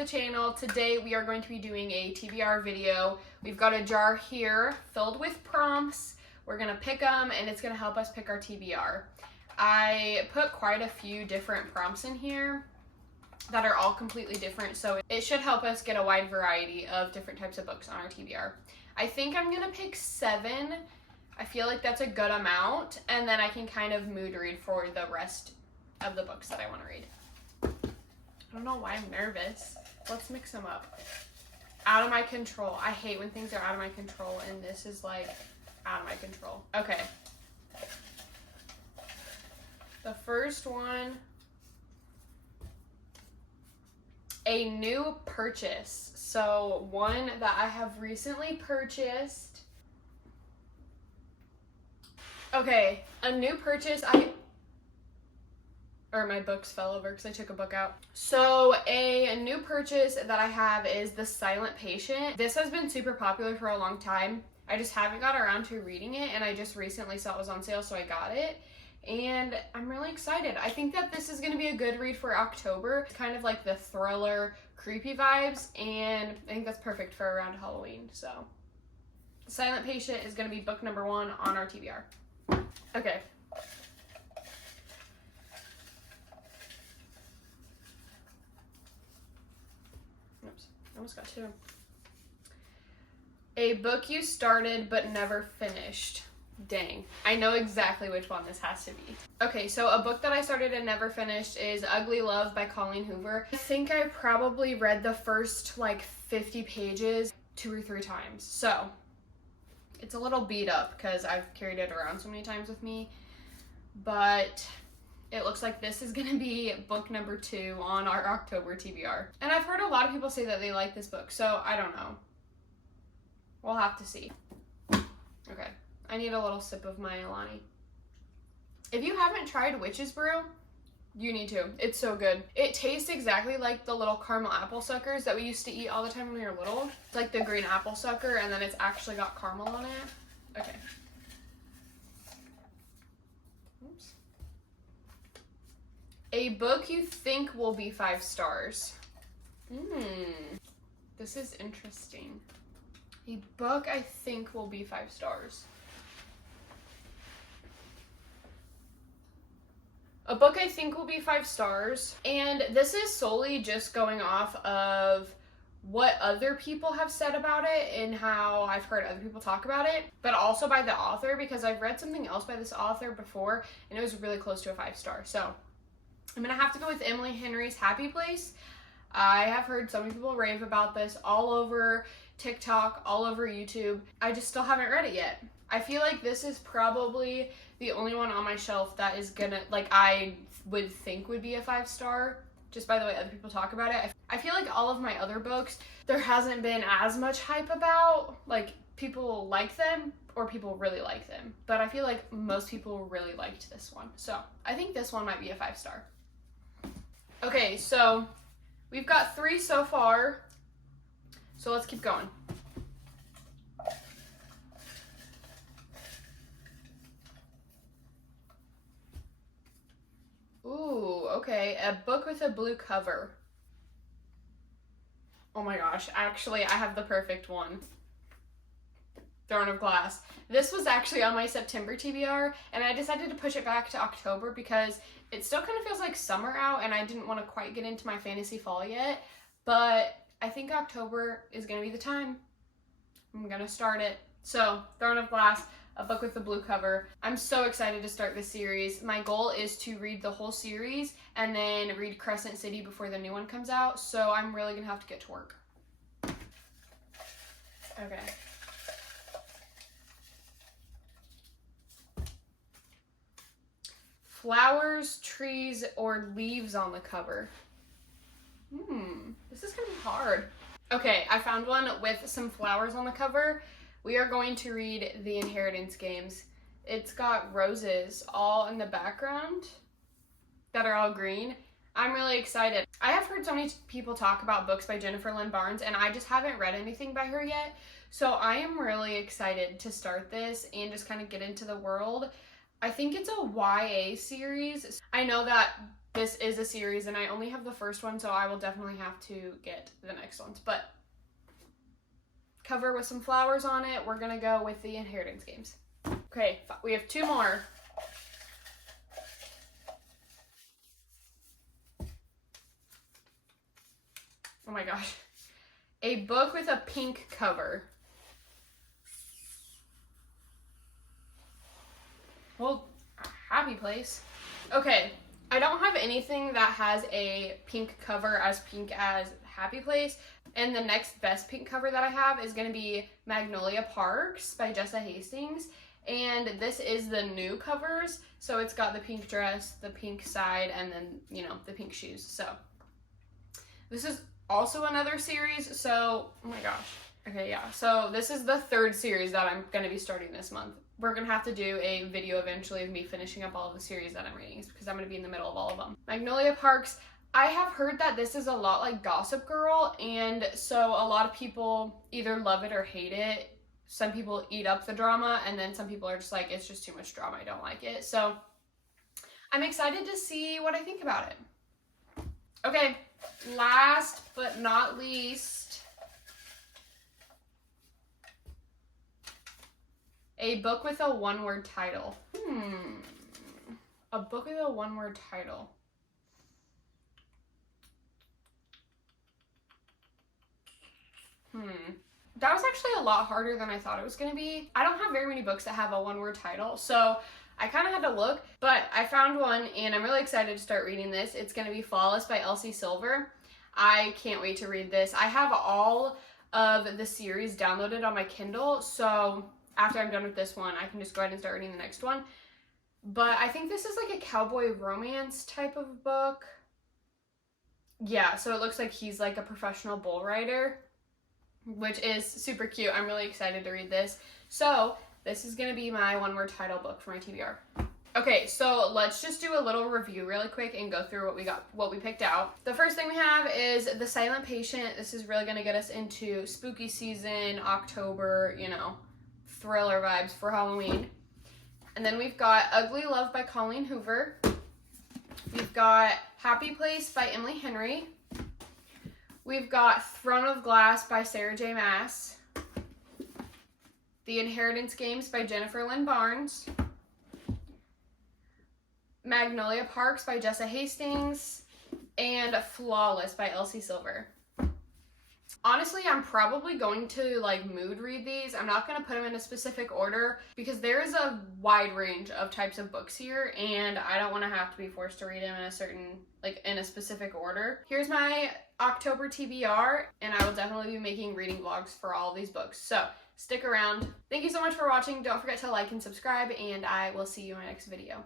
to the channel. Today we are going to be doing a TBR video. We've got a jar here filled with prompts. We're going to pick them and it's going to help us pick our TBR. I put quite a few different prompts in here that are all completely different, so it should help us get a wide variety of different types of books on our TBR. I think I'm going to pick 7. I feel like that's a good amount, and then I can kind of mood read for the rest of the books that I want to read. I don't know why I'm nervous. Let's mix them up. Out of my control. I hate when things are out of my control, and this is like out of my control. Okay. The first one, a new purchase. So one that I have recently purchased. Okay, a new purchase. My books fell over because I took a book out. So a new purchase that I have is The Silent Patient. This has been super popular for a long time. I just haven't got around to reading it, and I just recently saw it was on sale, so I got it. And I'm really excited. I think that this is going to be a good read for October. It's kind of like the thriller, creepy vibes, and I think that's perfect for around Halloween. So The Silent Patient is going to be book number 1 on our TBR. Okay. Oops, I almost got 2. A book you started but never finished. Dang, I know exactly which one this has to be. Okay, so a book that I started and never finished is Ugly Love by Colleen Hoover. I think I probably read the first like 50 pages 2 or 3 times. So it's a little beat up because I've carried it around so many times with me. But it looks like this is gonna be book number 2 on our October TBR. And I've heard a lot of people say that they like this book, so I don't know. We'll have to see. Okay. I need a little sip of my Alani. If you haven't tried Witch's Brew, you need to. It's so good. It tastes exactly like the little caramel apple suckers that we used to eat all the time when we were little. It's like the green apple sucker, and then it's actually got caramel on it. Okay. Oops. A book you think will be 5 stars. This is interesting. A book I think will be 5 stars. A book I think will be 5 stars, and this is solely just going off of what other people have said about it and how I've heard other people talk about it, but also by the author, because I've read something else by this author before and it was really close to a 5 star. So I'm gonna have to go with Emily Henry's Happy Place. I have heard so many people rave about this all over TikTok, all over YouTube. I just still haven't read it yet. I feel like this is probably the only one on my shelf that is gonna, like, I would think would be a 5 star, just by the way other people talk about it. I feel like all of my other books, there hasn't been as much hype about, like, people like them or people really like them. But I feel like most people really liked this one. So I think this one might be a 5 star. Okay, so we've got 3 so far. So let's keep going. Ooh, okay, a book with a blue cover. Oh my gosh, actually, I have the perfect one. Throne of Glass. This was actually on my September TBR, and I decided to push it back to October because it still kind of feels like summer out, and I didn't want to quite get into my fantasy fall yet, but I think October is going to be the time. I'm going to start it. So, Throne of Glass, a book with the blue cover. I'm so excited to start this series. My goal is to read the whole series and then read Crescent City before the new one comes out, so I'm really going to have to get to work. Okay. Flowers, trees, or leaves on the cover. This is gonna be hard. Okay, I found one with some flowers on the cover. We are going to read The Inheritance Games. It's got roses all in the background that are all green. I'm really excited. I have heard so many people talk about books by Jennifer Lynn Barnes, and I just haven't read anything by her yet. So I am really excited to start this and just kind of get into the world. I think it's a YA series. I know that this is a series and I only have the first one, so I will definitely have to get the next ones. But cover with some flowers on it, we're gonna go with the Inheritance Games. Okay, we have 2 more. Oh my gosh. A book with a pink cover. Well, Happy Place. Okay, I don't have anything that has a pink cover as pink as Happy Place. And the next best pink cover that I have is going to be Magnolia Parks by Jessa Hastings. And this is the new covers. So it's got the pink dress, the pink side, and then, you know, the pink shoes. So this is also another series. So, oh my gosh. Okay, yeah. So this is the 3rd series that I'm going to be starting this month. We're going to have to do a video eventually of me finishing up all of the series that I'm reading because I'm going to be in the middle of all of them. Magnolia Parks. I have heard that this is a lot like Gossip Girl, and so a lot of people either love it or hate it. Some people eat up the drama, and then some people are just like, it's just too much drama, I don't like it. So I'm excited to see what I think about it. Okay, last but not least, a book with a 1-word title. A book with a 1-word title. That was actually a lot harder than I thought it was going to be. I don't have very many books that have a 1-word title, so I kind of had to look, but I found one and I'm really excited to start reading this. It's going to be Flawless by Elsie Silver. I can't wait to read this. I have all of the series downloaded on my Kindle, so after I'm done with this one, I can just go ahead and start reading the next one. But I think this is like a cowboy romance type of book. Yeah, so it looks like he's like a professional bull rider, which is super cute. I'm really excited to read this. So this is going to be my 1-word title book for my TBR. Okay, so let's just do a little review really quick and go through what we picked out. The first thing we have is The Silent Patient. This is really going to get us into spooky season, October, you know, thriller vibes for Halloween. And then we've got Ugly Love by Colleen Hoover. We've got Happy Place by Emily Henry. We've got Throne of Glass by Sarah J. Maas. The Inheritance Games by Jennifer Lynn Barnes. Magnolia Parks by Jessa Hastings. And Flawless by Elsie Silver. Honestly, I'm probably going to like mood read these. I'm not going to put them in a specific order because there is a wide range of types of books here and I don't want to have to be forced to read them in a certain, like in a specific order. Here's my October TBR and I will definitely be making reading vlogs for all of these books. So stick around. Thank you so much for watching. Don't forget to like and subscribe and I will see you in my next video.